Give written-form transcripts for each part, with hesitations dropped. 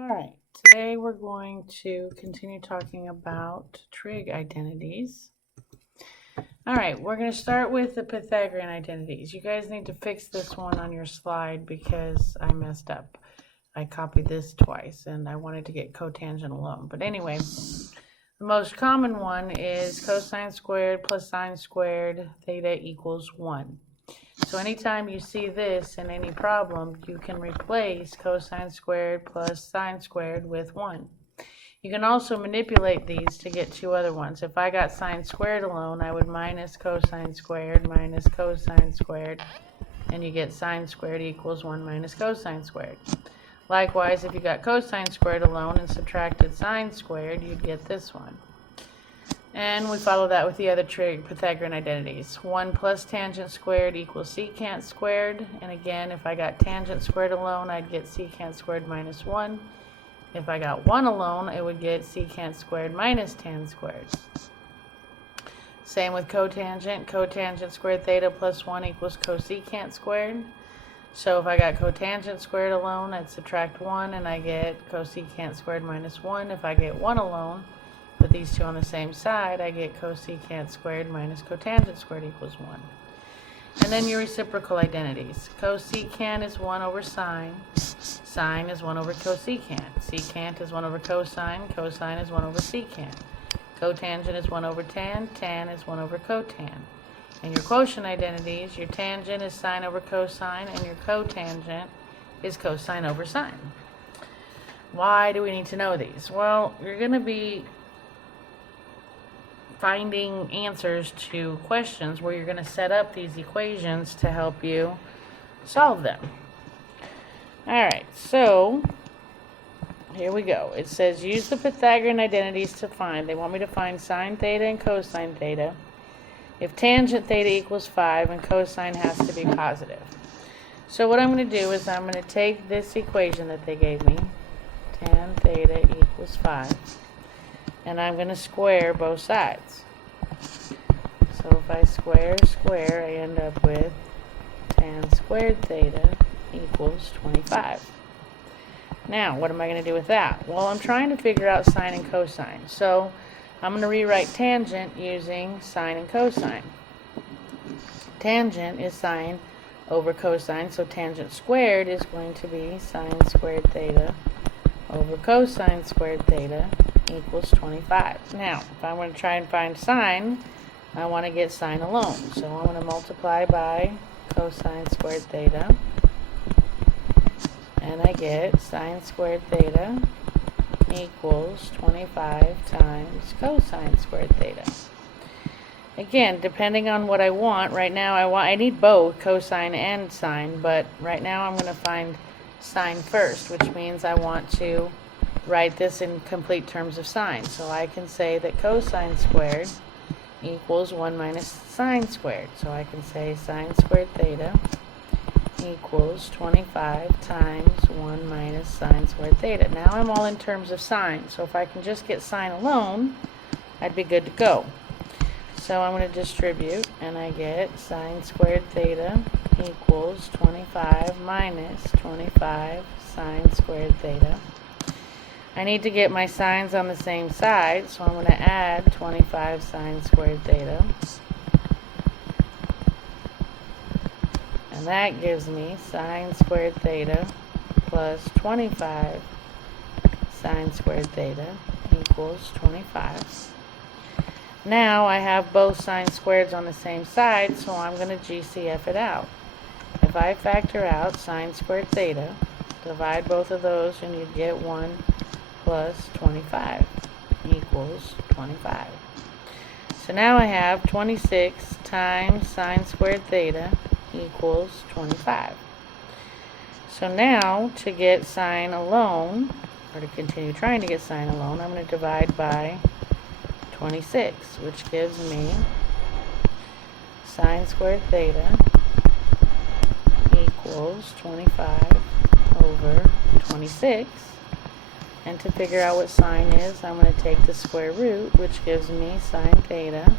Alright, today we're going to continue talking about trig identities. Alright, we're going to start with the Pythagorean identities. You guys need to fix this one on your slide because I messed up. I copied this twice and I wanted to get cotangent alone. But anyway, the most common one is cosine squared plus sine squared theta equals 1. So anytime you see this in any problem, you can replace cosine squared plus sine squared with 1. You can also manipulate these to get two other ones. If I got sine squared alone, I would minus cosine squared, and you get sine squared equals 1 minus cosine squared. Likewise, if you got cosine squared alone and subtracted sine squared, you'd get this one. And we follow that with the other trig Pythagorean identities. 1 plus tangent squared equals secant squared. And again, if I got tangent squared alone, I'd get secant squared minus 1. If I got 1 alone, it would get secant squared minus tan squared. Same with cotangent. Cotangent squared theta plus 1 equals cosecant squared. So if I got cotangent squared alone, I'd subtract 1 and I get cosecant squared minus 1. If I get 1 alone, put these two on the same side, I get cosecant squared minus cotangent squared equals 1. And then your reciprocal identities. Cosecant is 1 over sine. Sine is 1 over cosecant. Secant is 1 over cosine. Cosine is 1 over secant. Cotangent is 1 over tan. Tan is 1 over cotan. And your quotient identities, your tangent is sine over cosine, and your cotangent is cosine over sine. Why do we need to know these? Well, you're going to be finding answers to questions where you're going to set up these equations to help you solve them. Alright, so here we go. It says use the Pythagorean identities to find. They want me to find sine theta and cosine theta if tangent theta equals 5 and cosine has to be positive. So what I'm going to do is I'm going to take this equation that they gave me, tan theta equals 5, and I'm going to square both sides. So if I square, I end up with tan squared theta equals 25. Now, what am I going to do with that? Well, I'm trying to figure out sine and cosine. So I'm going to rewrite tangent using sine and cosine. Tangent is sine over cosine, so tangent squared is going to be sine squared theta over cosine squared theta equals 25. Now, if I want to try and find sine, I want to get sine alone. So I'm going to multiply by cosine squared theta, and I get sine squared theta equals 25 times cosine squared theta. Again, depending on what I want, right now I need both cosine and sine, but right now I'm going to find sine first, which means I want to write this in complete terms of sine. So I can say that cosine squared equals 1 minus sine squared. So I can say sine squared theta equals 25 times 1 minus sine squared theta. Now I'm all in terms of sine, so if I can just get sine alone, I'd be good to go. So I'm going to distribute, and I get sine squared theta equals 25 minus 25 sine squared theta. I need to get my sines on the same side, so I'm going to add 25 sine squared theta. And that gives me sine squared theta plus 25 sine squared theta equals 25. Now I have both sine squareds on the same side, so I'm going to GCF it out. If I factor out sine squared theta, divide both of those and you'd get 1 plus 25 equals 25. So now I have 26 times sine squared theta equals 25. So now to get sine alone, or to continue trying to get sine alone, I'm going to divide by 26, which gives me sine squared theta equals 25 over 26. And to figure out what sine is, I'm going to take the square root, which gives me sine theta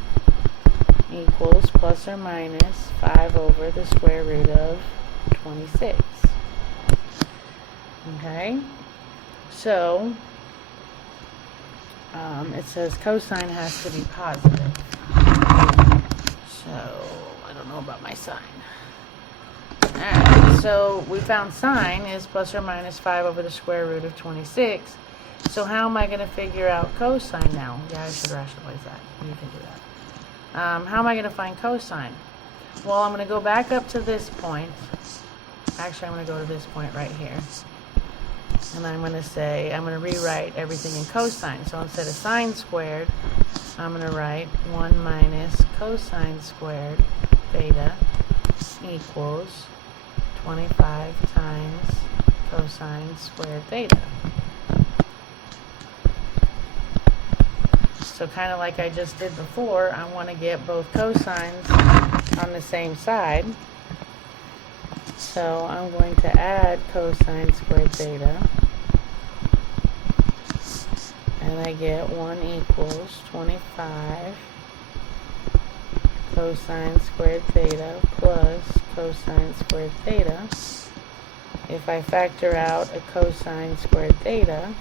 equals plus or minus 5 over the square root of 26. Okay? So it says cosine has to be positive. So I don't know about my sine. Alright, so we found sine is plus or minus 5 over the square root of 26. So how am I going to figure out cosine now? Yeah, I should rationalize that. You can do that. How am I going to find cosine? Well, I'm going to go back up to this point. Actually, I'm going to go to this point right here. And I'm going to say, I'm going to rewrite everything in cosine. So instead of sine squared, I'm going to write 1 minus cosine squared theta equals 25 times cosine squared theta. So kind of like I just did before, I want to get both cosines on the same side. So I'm going to add cosine squared theta. And I get 1 equals 25 cosine squared theta plus cosine squared theta. If I factor out a cosine squared theta,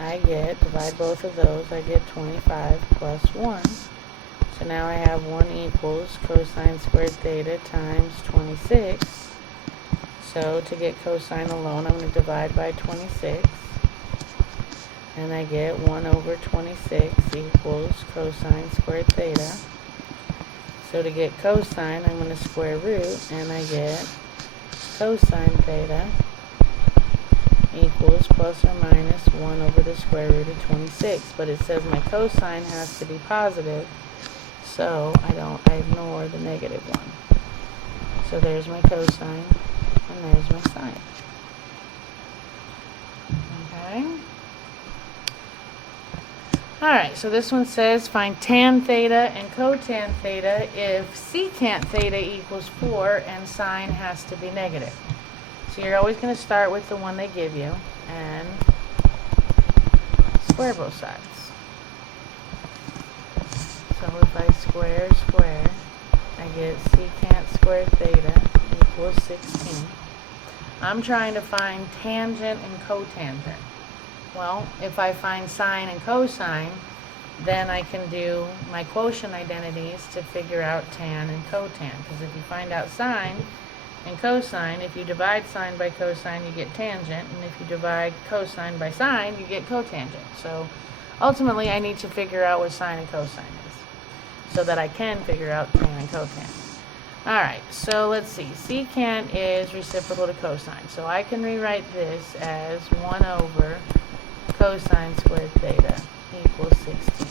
I get, divide both of those, I get 25 plus 1. So now I have 1 equals cosine squared theta times 26. So to get cosine alone, I'm going to divide by 26. And I get 1 over 26 equals cosine squared theta. So to get cosine, I'm going to square root, and I get cosine theta equals plus or minus 1 over the square root of 26. But it says my cosine has to be positive, so I ignore the negative 1. So there's my cosine, and there's my sine. Okay? Alright, so this one says find tan theta and cotan theta if secant theta equals 4 and sine has to be negative. So you're always going to start with the one they give you and square both sides. So if I square, I get secant squared theta equals 16. I'm trying to find tangent and cotangent. Well, if I find sine and cosine, then I can do my quotient identities to figure out tan and cotan. Because if you find out sine and cosine, if you divide sine by cosine, you get tangent. And if you divide cosine by sine, you get cotangent. So ultimately, I need to figure out what sine and cosine is so that I can figure out tan and cotan. Alright, so let's see. Secant is reciprocal to cosine. So I can rewrite this as 1 over cosine squared theta equals 16.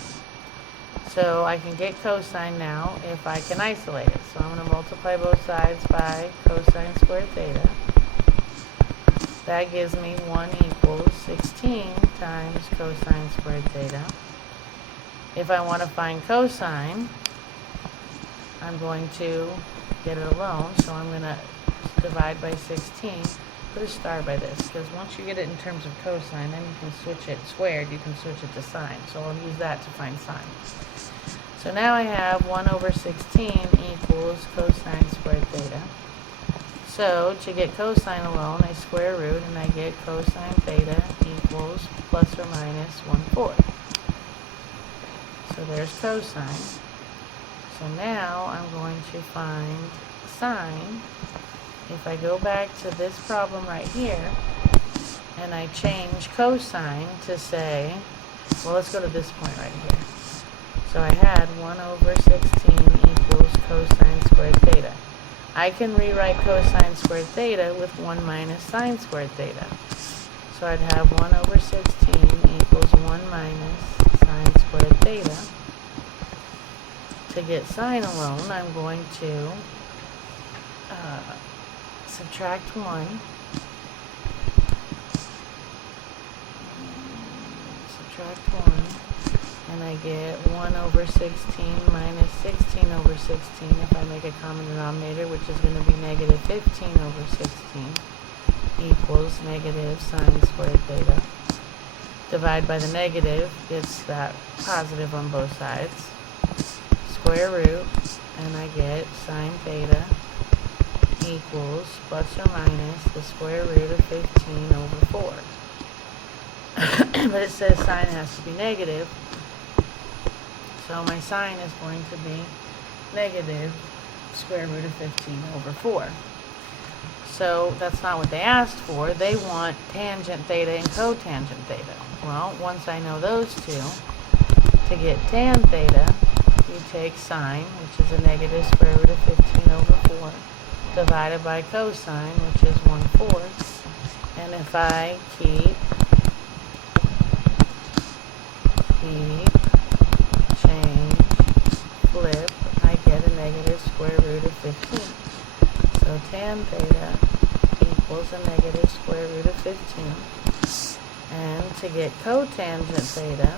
So I can get cosine now if I can isolate it. So I'm going to multiply both sides by cosine squared theta. That gives me 1 equals 16 times cosine squared theta. If I want to find cosine, I'm going to get it alone. So I'm going to divide by 16. Put a star by this, because once you get it in terms of cosine, then you can switch it squared, you can switch it to sine. So I'll use that to find sine. So now I have 1 over 16 equals cosine squared theta. So to get cosine alone, I square root, and I get cosine theta equals plus or minus 1/4. So there's cosine. So now I'm going to find sine. If I go back to this problem right here, and I change cosine to say, well, let's go to this point right here. So I had 1 over 16 equals cosine squared theta. I can rewrite cosine squared theta with 1 minus sine squared theta. So I'd have 1 over 16 equals 1 minus sine squared theta. To get sine alone, I'm going to subtract 1, and I get 1 over 16 minus 16 over 16 if I make a common denominator, which is going to be negative 15 over 16 equals negative sine squared theta. Divide by the negative gets that positive on both sides. Square root, and I get sine theta equals plus or minus the square root of 15 over 4. but it says sine has to be negative. So my sine is going to be negative square root of 15 over 4. So that's not what they asked for. They want tangent theta and cotangent theta. Well, once I know those two, to get tan theta, you take sine, which is a negative square root of 15 over 4, divided by cosine, which is 1/4. And if I keep, change, flip, I get a negative square root of 15. So tan theta equals a negative square root of 15. And to get cotangent theta,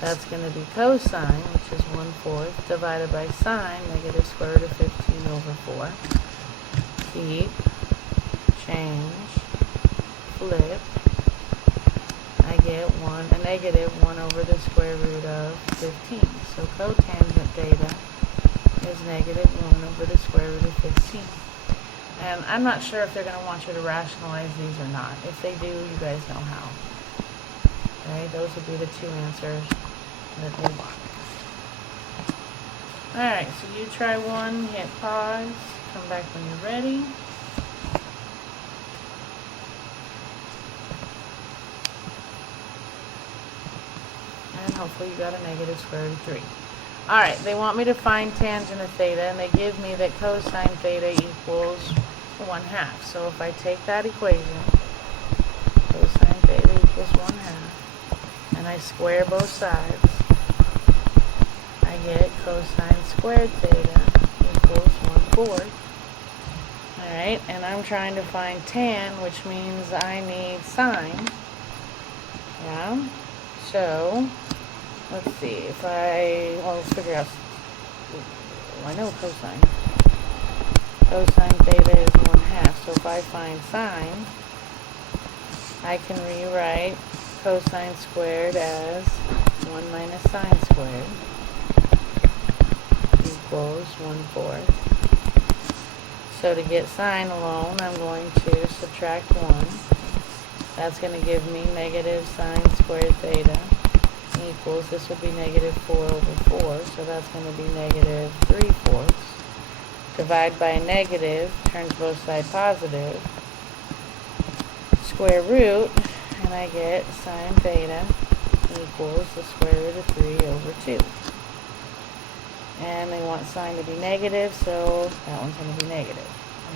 that's going to be cosine, which is 1/4, divided by sine, negative square root of 15 over 4. Keep, change, flip, I get a negative 1 over the square root of 15. So cotangent theta is negative 1 over the square root of 15. And I'm not sure if they're going to want you to rationalize these or not. If they do, you guys know how. Okay, those would be the two answers that they want. Alright, so you try one, hit pause, come back when you're ready. And hopefully you got a negative square root of 3. Alright, they want me to find tangent of theta, and they give me that cosine theta equals 1/2. So if I take that equation, cosine theta equals 1/2, and I square both sides, I get cosine squared theta equals 1/4. Alright, and I'm trying to find tan, which means I need sine. Yeah, so let's see, if let's figure out, I know cosine. Cosine theta is 1/2, so if I find sine, I can rewrite cosine squared as 1 minus sine squared equals 1/4. So to get sine alone, I'm going to subtract 1. That's going to give me negative sine squared theta equals, this will be negative 4 over 4, so that's going to be negative 3/4. Divide by a negative, turns both sides positive, square root, and I get sine theta equals the square root of 3 over 2. And they want sine to be negative, so that one's going to be negative.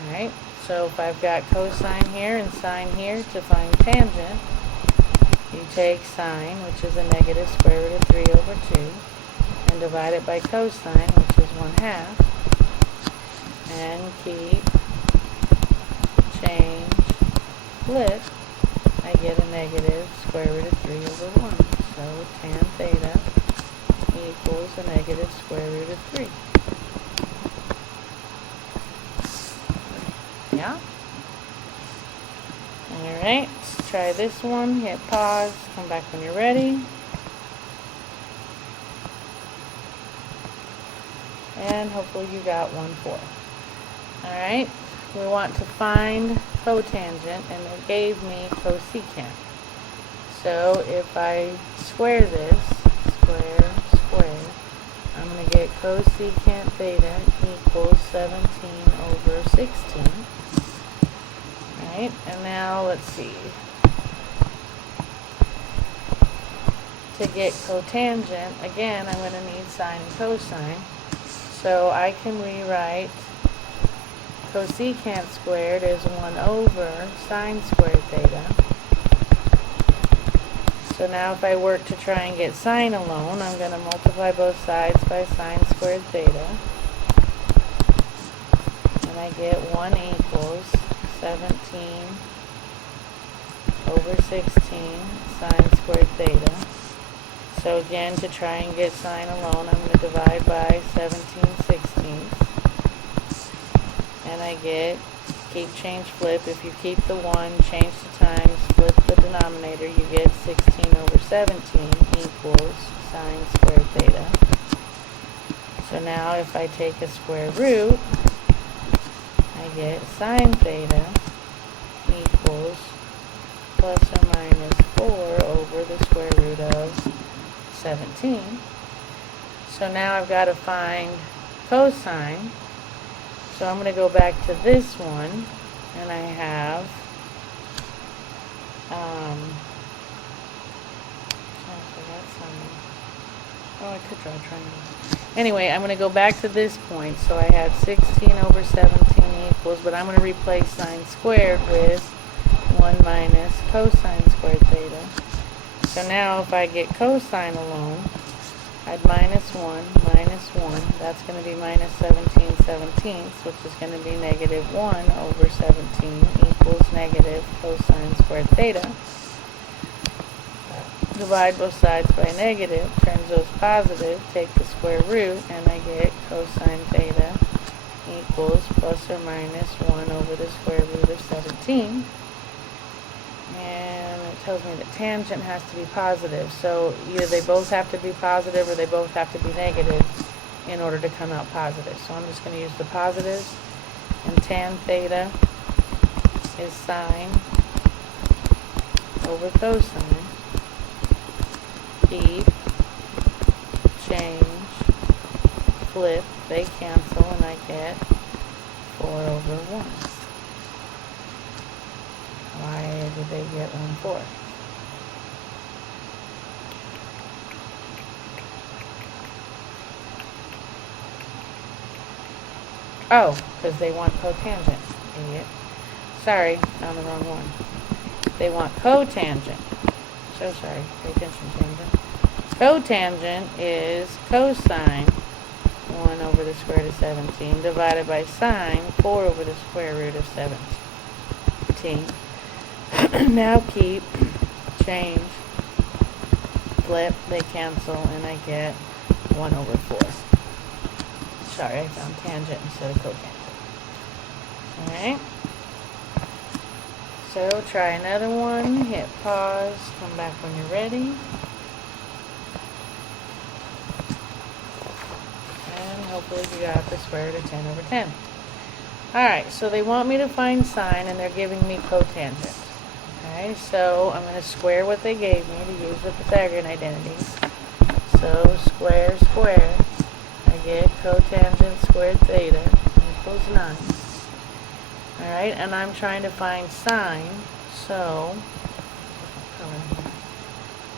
Alright, so if I've got cosine here and sine here, to find tangent, you take sine, which is a negative square root of 3 over 2, and divide it by cosine, which is 1/2, and keep, change, flip, I get a negative square root of 3 over 1. So tan theta equals a negative square root of 3. Yeah? Alright, let's try this one. Hit pause, come back when you're ready. And hopefully you got 1/4. Alright, we want to find cotangent, and it gave me cosecant. So if I square this, square, I'm going to get cosecant theta equals 17 over 16. Right, and now let's see. To get cotangent, again, I'm going to need sine and cosine. So I can rewrite cosecant squared as 1 over sine squared theta. So now if I work to try and get sine alone, I'm going to multiply both sides by sine squared theta. And I get 1 equals 17 over 16 sine squared theta. So again, to try and get sine alone, I'm going to divide by 17/16. And I get, keep, change, flip. If you keep the 1, change the times, flip the denominator, you get 16 over 17 equals sine squared theta. So now if I take a square root, I get sine theta equals plus or minus 17. So now I've got to find cosine. So I'm going to go back to this one, and I have, I could draw a triangle. Anyway, I'm going to go back to this point. So I had 16 over 17 equals, but I'm going to replace sine squared with 1 minus cosine squared theta. So now if I get cosine alone, I'd minus 1, that's going to be minus 17 seventeenths, which is going to be negative 1 over 17 equals negative cosine squared theta. Divide both sides by negative, turns those positive, take the square root, and I get cosine theta equals plus or minus 1 over the square root of 17. And it tells me that tangent has to be positive, so either they both have to be positive or they both have to be negative in order to come out positive. So I'm just going to use the positives, and tan theta is sine over cosine. Keep, change, flip, they cancel, and I get 4 over 1. Why did they get 1/4? Oh, because they want cotangent, idiot. Sorry, found the wrong one. They want cotangent. So sorry, pay attention, tangent. Cotangent is cosine 1 over the square root of 17 divided by sine 4 over the square root of 17. Now keep, change, flip, they cancel, and I get 1 over 4. Sorry, I found tangent instead of cotangent. Alright. So try another one, hit pause, come back when you're ready. And hopefully you got the square root of 10 over 10. Alright, so they want me to find sine and they're giving me cotangent. Okay, so I'm going to square what they gave me to use the Pythagorean identities. So square, square, I get cotangent squared theta equals 9. Alright, and I'm trying to find sine, so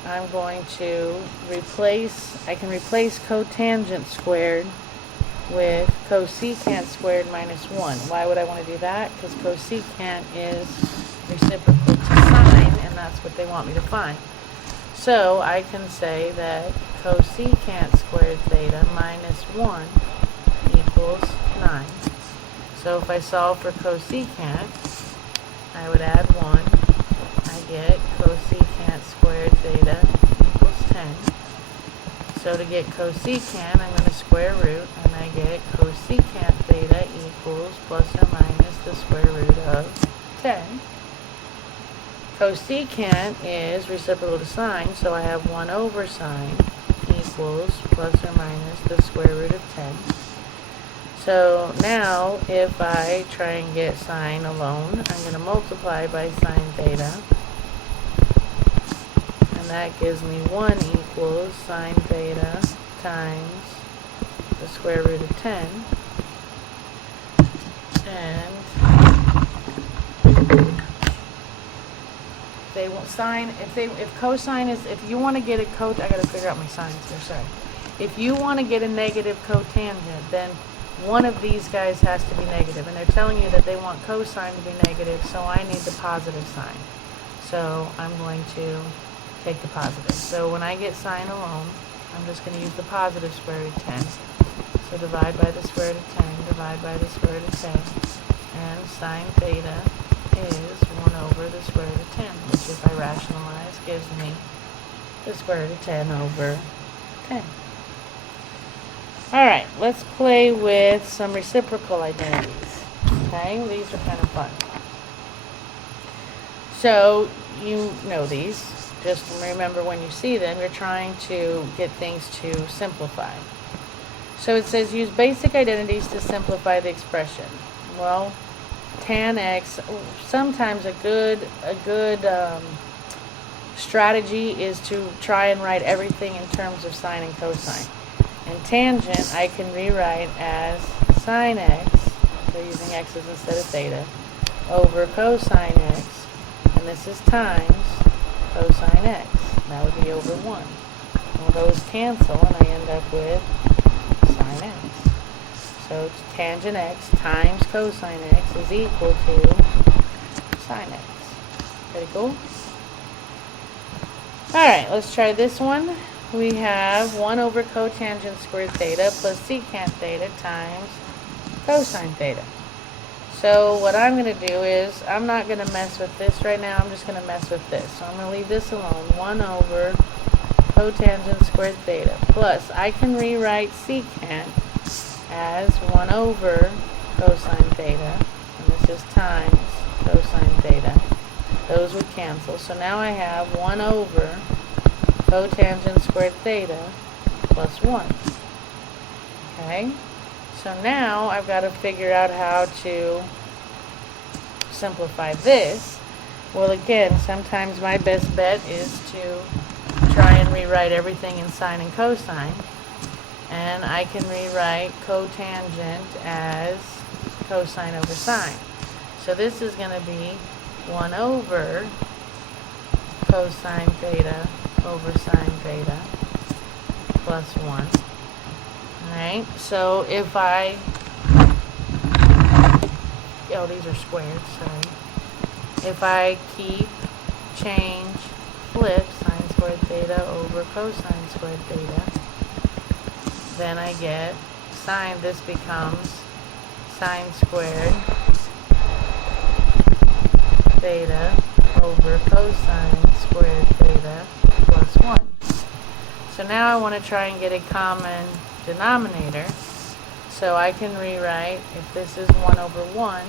I'm going to replace, I can replace cotangent squared with cosecant squared minus 1. Why would I want to do that? Because cosecant is reciprocal to sine, and that's what they want me to find. So I can say that cosecant squared theta minus 1 equals 9. So if I solve for cosecant, I would add 1. I get cosecant squared theta equals 10. So to get cosecant, I'm going to square root, and I get cosecant theta equals plus or minus the square root of 10. Cosecant is reciprocal to sine, so I have 1 over sine equals plus or minus the square root of 10. So now, if I try and get sine alone, I'm going to multiply by sine theta. And that gives me 1 equals sine theta times the square root of 10. And they want sine, if cosine is, if you want to get a I got to figure out my signs here, sorry. If you want to get a negative cotangent, then one of these guys has to be negative, and they're telling you that they want cosine to be negative, so I need the positive sign. So I'm going to take the positive. So when I get sine alone, I'm just going to use the positive square root of 10. So divide by the square root of 10, divide by the square root of 10, and sine theta is 1 over the square root of 10, which if I rationalize gives me the square root of 10 over 10. Alright, let's play with some reciprocal identities. Okay, these are kind of fun. So, you know these. Just remember when you see them, you're trying to get things to simplify. So it says use basic identities to simplify the expression. Well, tan x, sometimes a good strategy is to try and write everything in terms of sine and cosine. And tangent I can rewrite as sine x, so using x's instead of theta, over cosine x, and this is times cosine x. That would be over 1. Well, those cancel, and I end up with sine x. So it's tangent x times cosine x is equal to sine x. Pretty cool? Alright, let's try this one. We have 1 over cotangent squared theta plus secant theta times cosine theta. So what I'm going to do is, I'm not going to mess with this right now, I'm just going to mess with this. So I'm going to leave this alone. 1 over cotangent squared theta plus, I can rewrite secant as 1 over cosine theta, and this is times cosine theta. Those would cancel. So now I have 1 over cotangent squared theta plus 1. Okay? So now I've got to figure out how to simplify this. Well, again, sometimes my best bet is to try and rewrite everything in sine and cosine. And I can rewrite cotangent as cosine over sine. So this is going to be 1 over cosine theta over sine theta plus 1. Alright, so if I, oh, these are squared, sorry. If I change, flip sine squared theta over cosine squared theta, then I get sine, this becomes sine squared theta over cosine squared theta plus 1. So now I want to try and get a common denominator. So I can rewrite, if this is 1 over 1,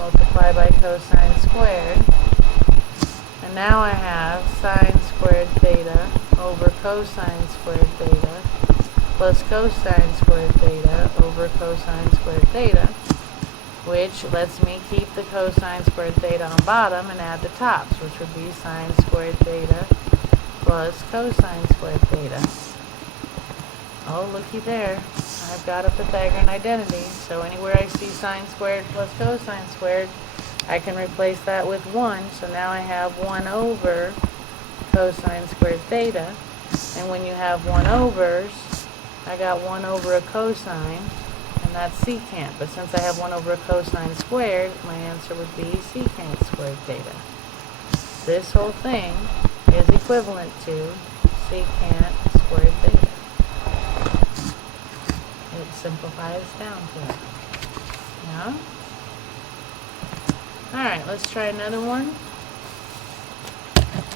multiply by cosine squared, and now I have sine squared theta over cosine squared theta plus cosine squared theta over cosine squared theta, which lets me keep the cosine squared theta on bottom and add the tops, which would be sine squared theta plus cosine squared theta. Oh, looky there. I've got a Pythagorean identity. So anywhere I see sine squared plus cosine squared, I can replace that with 1. So now I have 1 over cosine squared theta. And when you have 1 overs, I got 1 over a cosine, and that's secant. But since I have 1 over a cosine squared, my answer would be secant squared theta. This whole thing is equivalent to secant squared theta. It simplifies down to it. Yeah? Alright, let's try another one.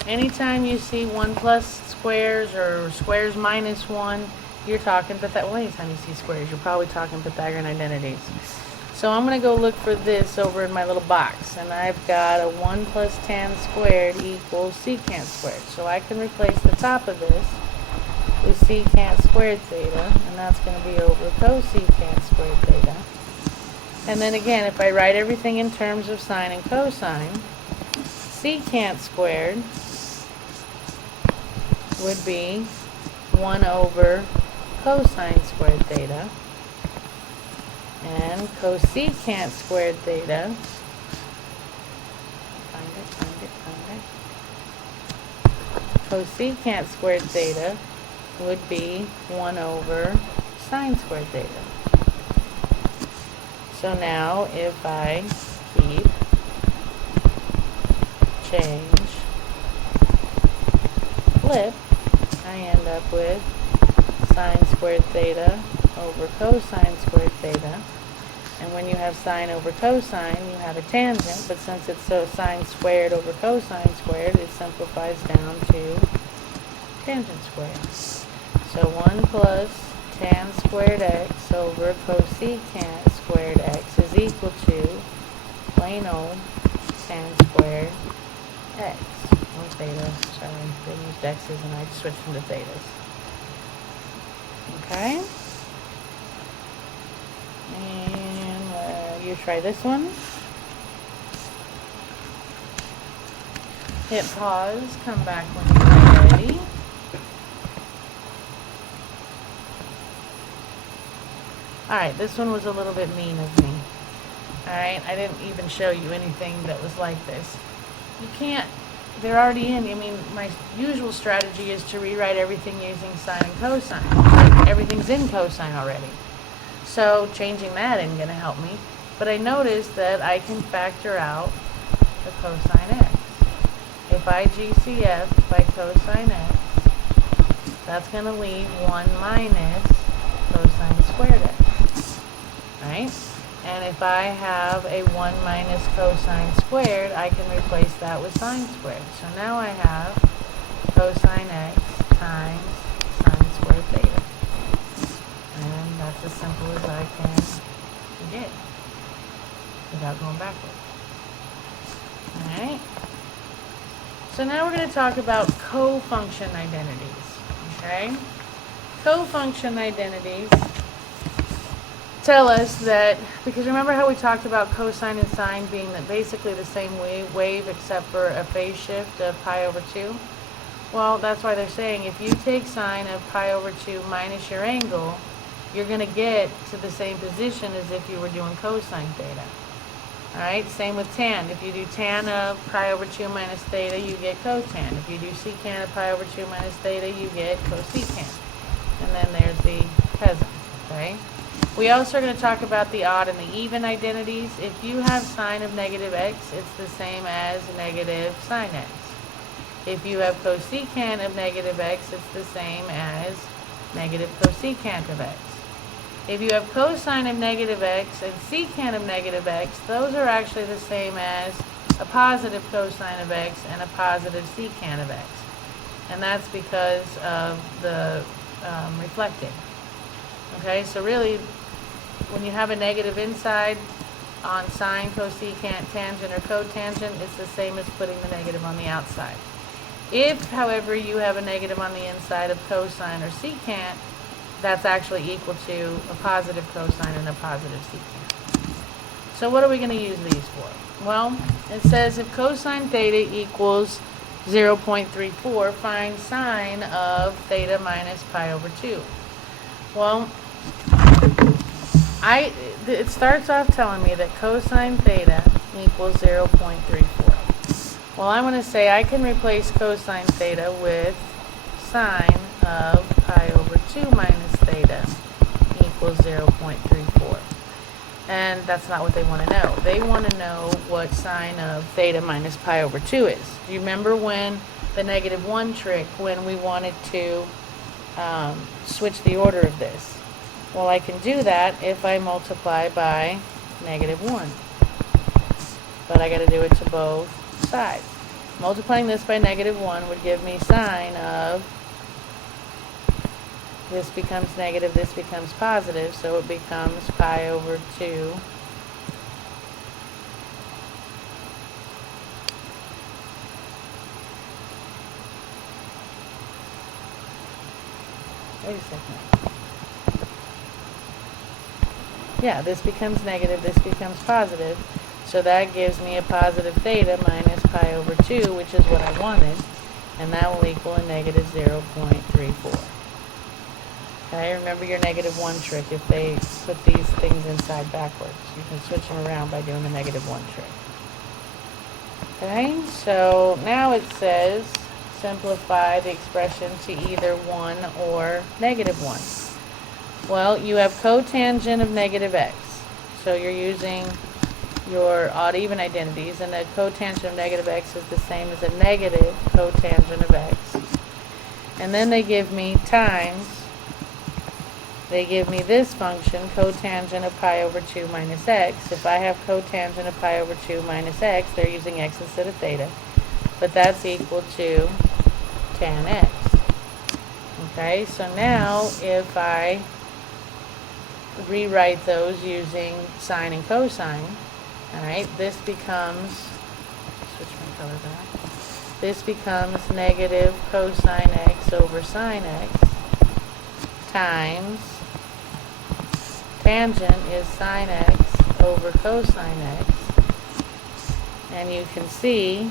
Anytime you see 1 plus squares or squares minus 1, you're talking Pythagorean. Well, anytime you see squares, you're probably talking Pythagorean identities. So I'm going to go look for this over in my little box. And I've got a 1 plus tan squared equals secant squared. So I can replace the top of this with secant squared theta, and that's going to be over cosecant squared theta. And then again, if I write everything in terms of sine and cosine, secant squared would be 1 over cosine squared theta, and cosecant squared theta, cosecant squared theta would be 1 over sine squared theta. So now if I keep, change, flip, I end up with sine squared theta over cosine squared theta. And when you have sine over cosine, you have a tangent, but since it's so sine squared over cosine squared, it simplifies down to tangent squared. So 1 plus tan squared x over cosecant squared x is equal to plain old tan squared x. Or theta, sorry, they used x's and I switched them to thetas. Okay? And you try this one. Hit pause, come back when you're ready. Alright, this one was a little bit mean of me. Alright, I didn't even show you anything that was like this. You can't, they're already in. I mean, my usual strategy is to rewrite everything using sine and cosine. Like, everything's in cosine already. So changing that isn't going to help me. But I noticed that I can factor out the cosine x. If I GCF by cosine x, that's going to leave 1 minus cosine squared x. Right? And if I have a 1 minus cosine squared, I can replace that with sine squared. So now I have cosine x times sine squared theta. And that's as simple as I can get without going backwards. Alright? So now we're going to talk about co-function identities. Okay? Co-function identities tell us that, because remember how we talked about cosine and sine being basically the same wave except for a phase shift of pi over 2? Well, that's why they're saying if you take sine of pi over 2 minus your angle, you're going to get to the same position as if you were doing cosine theta. Alright, same with tan. If you do tan of pi over 2 minus theta, you get cotan. If you do secant of pi over 2 minus theta, you get cosecant. And then there's the peasant. Okay? We also are going to talk about the odd and the even identities. If you have sine of negative x, it's the same as negative sine x. If you have cosecant of negative x, it's the same as negative cosecant of x. If you have cosine of negative x and secant of negative x, those are actually the same as a positive cosine of x and a positive secant of x. And that's because of the reflecting. Okay, so really, when you have a negative inside on sine, cosecant, tangent, or cotangent, it's the same as putting the negative on the outside. If, however, you have a negative on the inside of cosine or secant, that's actually equal to a positive cosine and a positive secant. So what are we going to use these for? Well, it says if cosine theta equals 0.34, find sine of theta minus pi over 2. Well, it starts off telling me that cosine theta equals 0.34. Well, I'm going to say I can replace cosine theta with sine of pi over 2 minus theta equals 0.34. And that's not what they want to know. They want to know what sine of theta minus pi over 2 is. Do you remember when the -1 trick, when we wanted to switch the order of this? Well, I can do that if I multiply by -1. But I got to do it to both sides. Multiplying this by -1 would give me sine of, this becomes negative, this becomes positive, so it becomes pi over 2 wait a second. Yeah, this becomes negative, this becomes positive, so that gives me a positive theta minus pi over 2, which is what I wanted, and that will equal a negative 0.34. Okay, remember your -1 trick. If they put these things inside backwards, you can switch them around by doing the -1 trick. Okay, so now it says simplify the expression to either 1 or -1. Well, you have cotangent of negative x, so you're using your odd-even identities, and the cotangent of negative x is the same as a negative cotangent of x. And then they give me times, they give me this function, cotangent of pi over 2 minus x. If I have cotangent of pi over 2 minus x, they're using x instead of theta, but that's equal to tan x. Okay, so now if I rewrite those using sine and cosine, alright, this becomes, switch my color back, this becomes negative cosine x over sine x times tangent is sine x over cosine x, and you can see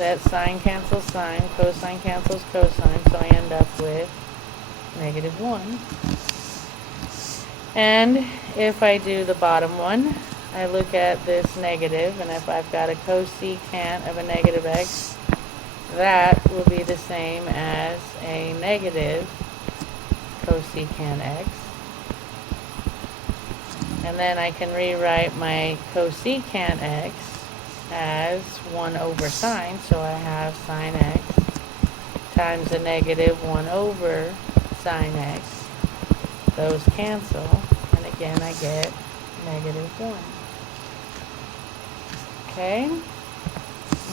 that sine cancels sine, cosine cancels cosine, so I end up with -1. And if I do the bottom one, I look at this negative, and if I've got a cosecant of a negative x, that will be the same as a negative cosecant x. And then I can rewrite my cosecant x as 1 over sine, so I have sine x times a -1 over sine x. Those cancel, and again I get -1. Okay,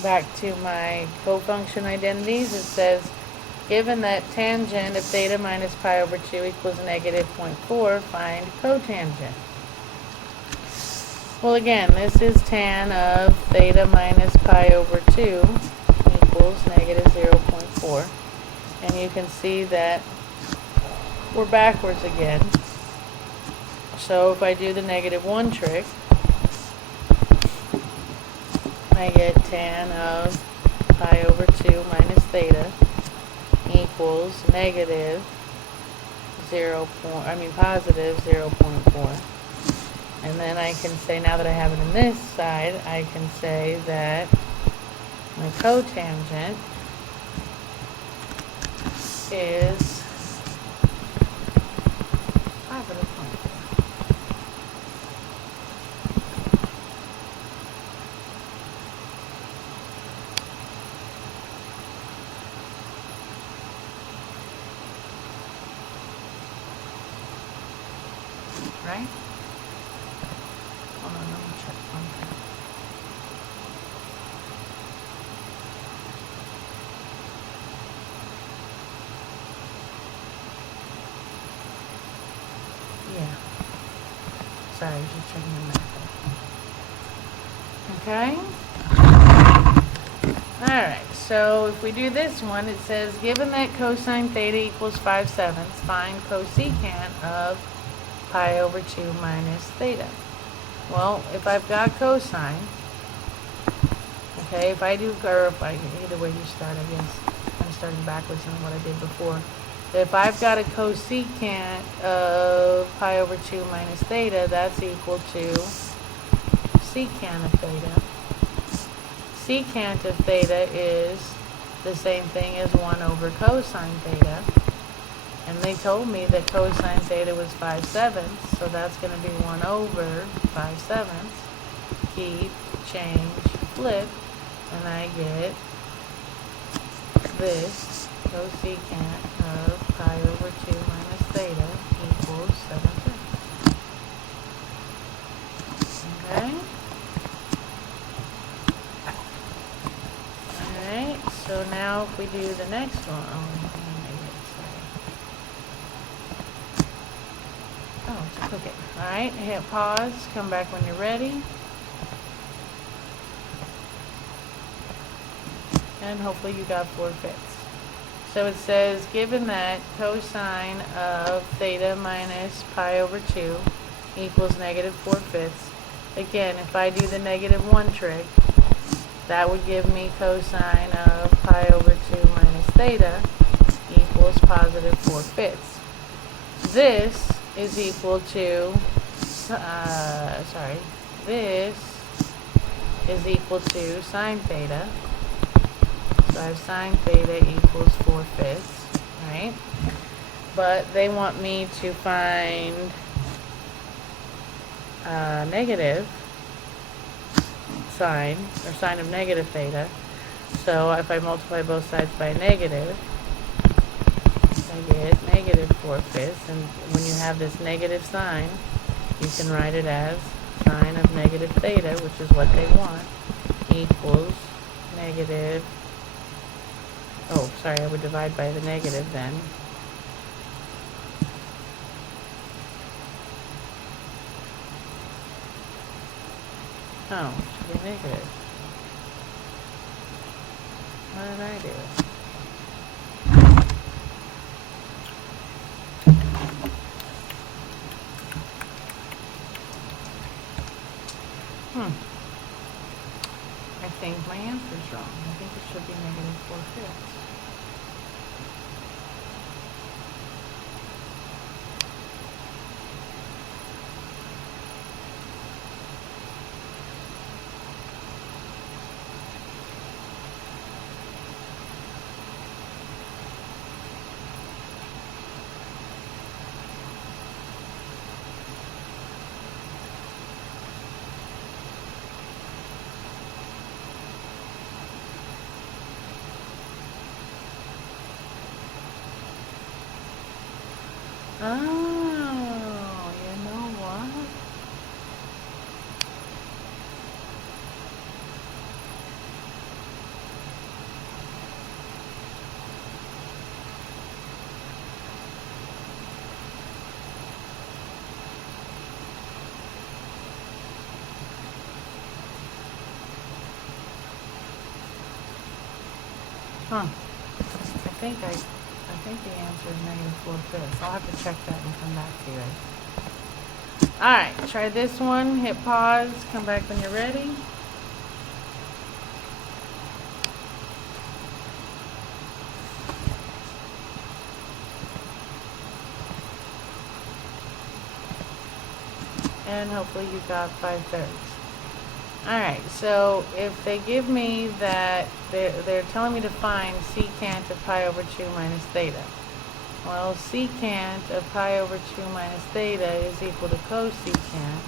back to my cofunction identities. It says, given that tangent of theta minus pi over 2 equals -0.4, find cotangent. Well, again, this is tan of theta minus pi over 2 equals -0.4. And you can see that we're backwards again. So if I do the -1 trick, I get tan of pi over 2 minus theta equals positive 0.4. And then I can say, now that I have it on this side, I can say that my cotangent is positive 0.4. Right? Hold on, let me check something. Yeah. Sorry, I was just checking the math. Okay. Alright, so if we do this one, it says, given that cosine theta equals 5/7, find cosecant of pi over 2 minus theta. Well, if I've got cosine, okay, either way you start, I guess. I'm starting backwards than what I did before. If I've got a cosecant of pi over 2 minus theta, that's equal to secant of theta. Secant of theta is the same thing as 1 over cosine theta. And they told me that cosine theta was 5/7, so that's going to be 1 over 5/7. Keep, change, flip, and I get this cosecant of pi over 2 minus theta equals 7/5. Okay? Alright, so now if we do the next one, click it. Alright, hit pause, come back when you're ready. And hopefully you got 4/5. So it says, given that cosine of theta minus pi over 2 equals -4/5. Again, if I do the -1 trick, that would give me cosine of pi over 2 minus theta equals positive 4/5. This is equal to, this is equal to sine theta. So I have sine theta equals 4/5, right? But they want me to find negative sine, or sine of negative theta. So if I multiply both sides by negative, I get -4/5, and when you have this negative sign, you can write it as sine of negative theta, which is what they want, equals negative, I would divide by the negative then. Oh, it should be negative. What did I do? I think my answer answer's wrong. I think it should be negative 4/5. Oh, you know what? Huh. I think the answer is negative 4/5. I'll have to check that and come back to you. Alright, try this one. Hit pause. Come back when you're ready. And hopefully you got 5/3. Alright, so if they give me that, they're telling me to find secant of pi over 2 minus theta. Well, secant of pi over 2 minus theta is equal to cosecant.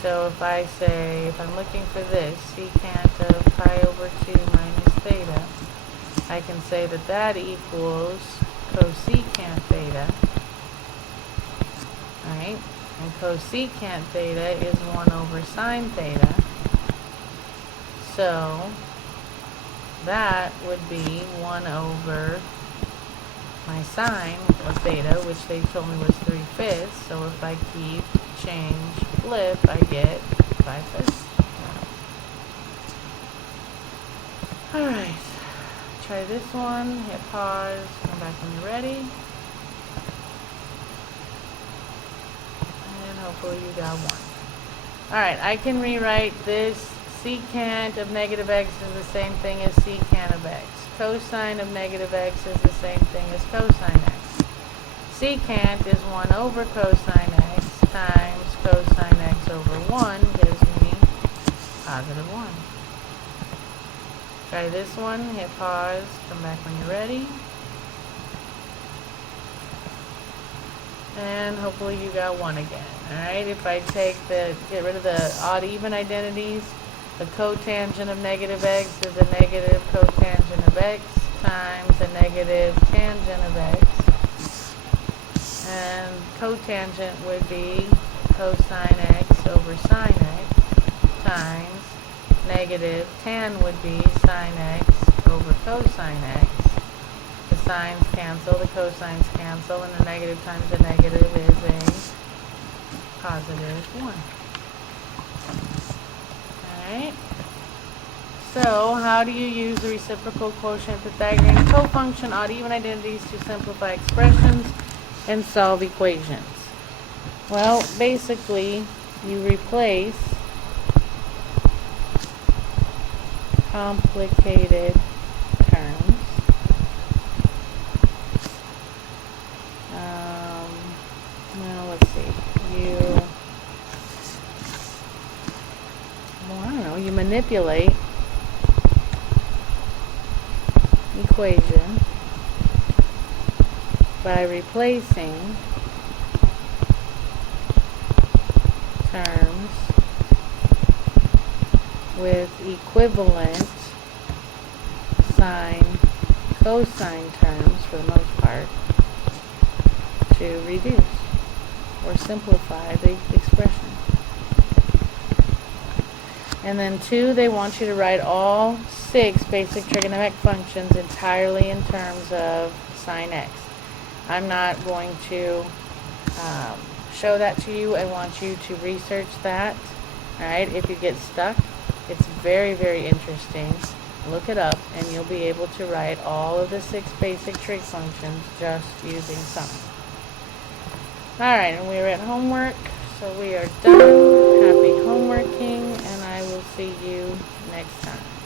So if I say, if I'm looking for this, secant of pi over 2 minus theta, I can say that that equals cosecant theta. Alright, and cosecant theta is 1 over sine theta. So that would be 1 over my sine of theta, which they told me was 3/5. So if I keep, change, flip, I get 5/5. Alright, try this one, hit pause, come back when you're ready. And hopefully you got 1. Alright, I can rewrite this. Secant of negative x is the same thing as secant of x. Cosine of negative x is the same thing as cosine x. Secant is 1 over cosine x times cosine x over 1 gives me positive 1. Try this one, hit pause, come back when you're ready. And hopefully you got 1 again. Alright, if I get rid of the odd even identities, the cotangent of negative x is a negative cotangent of x times a negative tangent of x. And cotangent would be cosine x over sine x times negative tan would be sine x over cosine x. The sines cancel, the cosines cancel, and the negative times the negative is a positive 1. Alright, so how do you use the reciprocal quotient Pythagorean cofunction odd even identities to simplify expressions and solve equations? Well, basically, you replace complicated terms well, let's see, you manipulate equation by replacing terms with equivalent sine cosine terms for the most part to reduce or simplify the expression. And then 2, they want you to write all 6 basic trigonometric functions entirely in terms of sine x. I'm not going to show that to you. I want you to research that. Alright, if you get stuck, it's very, very interesting. Look it up and you'll be able to write all of the 6 basic trig functions just using sum. Alright, and we're at homework, so we are done. Happy homeworking, and I will see you next time.